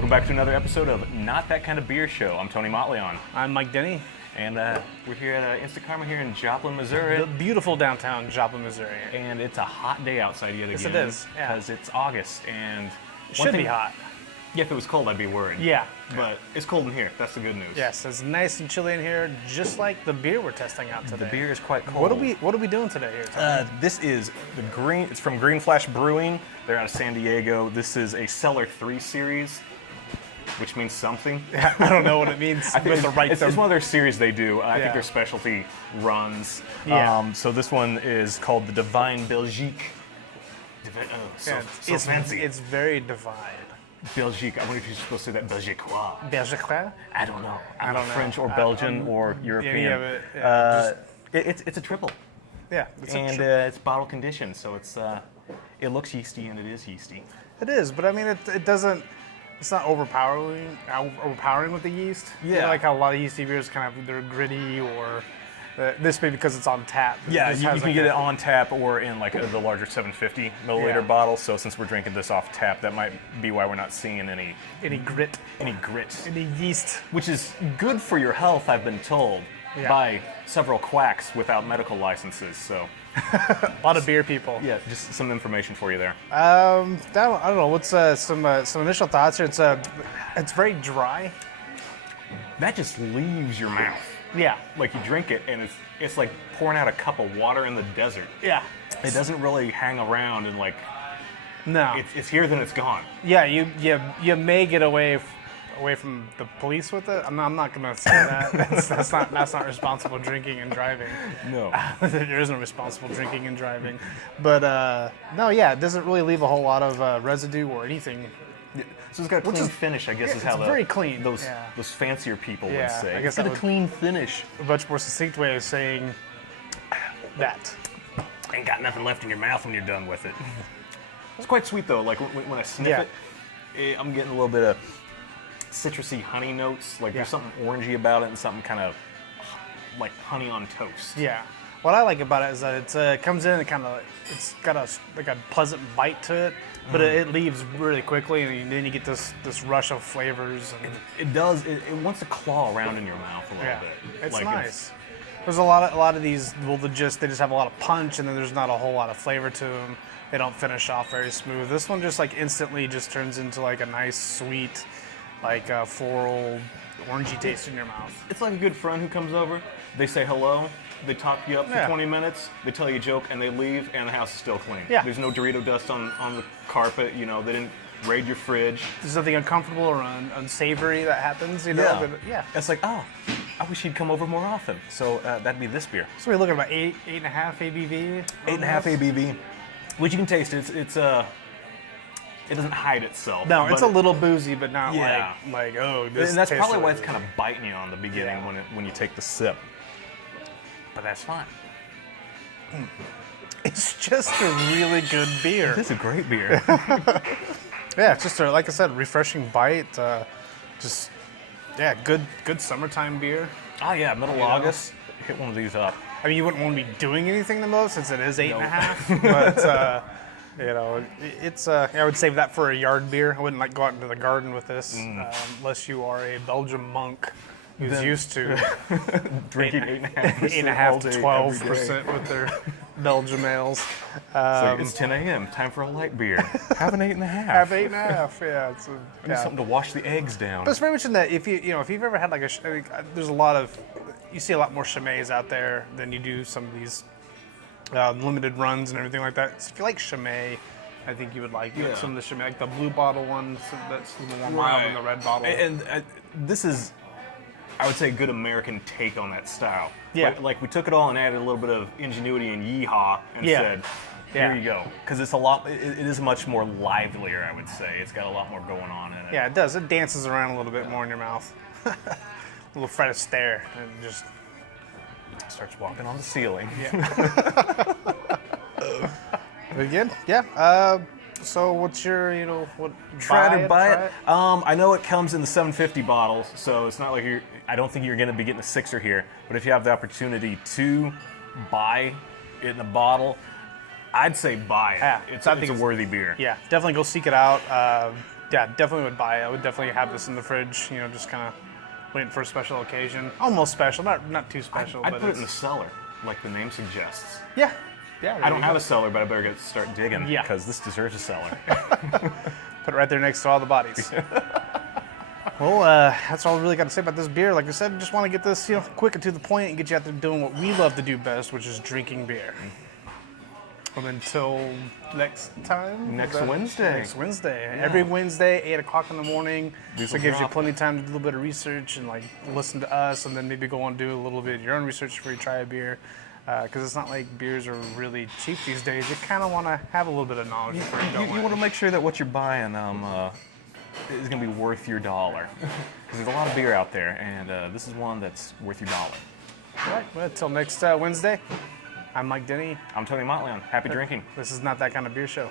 Welcome back to another episode of Not That Kind of Beer Show. I'm Tony Motley. I'm Mike Denny. And we're here at Instant Karma here in Joplin, Missouri. The beautiful downtown Joplin, Missouri. And it's a hot day outside yet again. Yes, it is. Because it's August and... It should be hot. Yeah, if it was cold, I'd be worried. Yeah. But it's cold in here. That's the good news. Yes, it's nice and chilly in here, just like the beer we're testing out today. The beer is quite cold. What are we doing today here, Tony? This is the Green... It's from Green Flash Brewing. They're out of San Diego. This is a Cellar 3 series, which means something. I don't know what it means. It's one of their series they do. I think they're specialty runs. Yeah. So this one is called the Divine Belgique. So fancy. It's very divine. Belgique. I wonder if you're supposed to say that Belgiquois. Belgique? I don't know. I'm I don't not French know. or Belgian or European. Any of it. Yeah, It's a triple. Yeah. It's bottle conditioned, so it looks yeasty and it is yeasty. It is, but I mean, it doesn't. It's not overpowering with the yeast. Yeah. You know, like how a lot of yeasty beers kind of they're gritty, or this may be because it's on tap. Yeah, you can get it on tap or in like the larger 750 milliliter bottle. So since we're drinking this off tap, that might be why we're not seeing any grit, any yeast, which is good for your health, I've been told, by several quacks without medical licenses. So. A lot of beer people. Yeah, just some information for you there. I don't know. What's some initial thoughts here? It's very dry. That just leaves your mouth. Yeah. Like you drink it and it's like pouring out a cup of water in the desert. Yeah. It doesn't really hang around and like. No. It's here, then it's gone. Yeah. You may get away from the police with it. I'm not going to say that. That's not responsible drinking and driving. No. There isn't responsible drinking and driving. But no, yeah, it doesn't really leave a whole lot of residue or anything. Yeah. So it's got a clean finish, I guess, is how very clean. Those fancier people would say. I guess it's got a clean finish. A much more succinct way of saying that. Ain't got nothing left in your mouth when you're done with it. It's quite sweet though. Like when I sniff it, I'm getting a little bit of citrusy honey notes. Like there's something orangey about it and something kind of like honey on toast. Yeah. What I like about it is that it comes in and it's got a pleasant bite to it, but it leaves really quickly, and then you get this rush of flavors. And it does. It wants to claw around in your mouth a little bit. It's like nice. There's a lot of these. Well, they just have a lot of punch, and then there's not a whole lot of flavor to them. They don't finish off very smooth. This one just like instantly just turns into like a nice sweet, like floral, orangey taste in your mouth. It's like a good friend who comes over. They say hello. They talk you up for 20 minutes. They tell you a joke and they leave, and the house is still clean. Yeah. There's no Dorito dust on the carpet. You know, they didn't raid your fridge. There's nothing uncomfortable or unsavory that happens. You know. Yeah. It's like, oh, I wish he'd come over more often. So that'd be this beer. So we're looking at about 8.5 ABV. 8.5 ABV, which you can taste. It doesn't hide itself. No, it's a little boozy, but not like this. And that's probably why it's kind of biting you on the beginning when you take the sip. But that's fine. It's just a really good beer. It is a great beer. Yeah, it's just like I said, refreshing bite. Good summertime beer. Oh yeah, middle of August. Hit one of these up. I mean, you wouldn't want to be doing anything the most since it is 8.5, but. It's. I would save that for a yard beer. I wouldn't go out into the garden with this unless you are a Belgian monk who's used to drinking 8.5 to 12% with their Belgian ales. It's 10 a.m. Time for a light beer. Have an 8.5. Have 8.5. Yeah, it's something to wash the eggs down. But it's very much in that if you've ever had there's a lot of you see a lot more Chimets out there than you do some of these. Limited runs and everything like that. So if you like Chimay, I think you would like some of the Chimay, like the blue bottle one. That's more mild than the red bottle. And this is, I would say, a good American take on that style. Yeah. Like we took it all and added a little bit of ingenuity and yeehaw and said, here you go. Because it's it is much more livelier, I would say. It's got a lot more going on in it. Yeah, it does. It dances around a little bit more in your mouth. A little Fred Astaire and just starts walking on the ceiling. Yeah. Again, yeah. So what's your, try it? I know it comes in the 750 bottles, so it's not like I don't think you're going to be getting a sixer here. But if you have the opportunity to buy it in a bottle, I'd say buy it. Yeah, it's a worthy beer. Yeah, definitely go seek it out. Yeah, definitely would buy it. I would definitely have this in the fridge, you know, just kind of waiting for a special occasion. Almost special, not too special. I'd but put it in the cellar, like the name suggests. Yeah. Yeah. I don't have a cellar, but I better start digging, Yeah. because this deserves a cellar. Put it right there next to all the bodies. Well, that's all I really got to say about this beer. Like I said, just want to get this, you know, quick and to the point and get you out there doing what we love to do best, which is drinking beer. And until next time. Next Wednesday. Next Wednesday. Yeah. Every Wednesday, 8 o'clock in the morning. These So it will gives you drop. plenty of time to do a little bit of research and like listen to us, and then maybe go and do a little bit of your own research before you try a beer. Because it's not like beers are really cheap these days. You kind of want to have a little bit of knowledge before you go You in. want to make sure that what you're buying is going to be worth your dollar. Because there's a lot of beer out there, and this is one that's worth your dollar. All right. Well, until next Wednesday, I'm Mike Denny. I'm Tony Motley. Happy drinking. This is Not That Kind of Beer Show.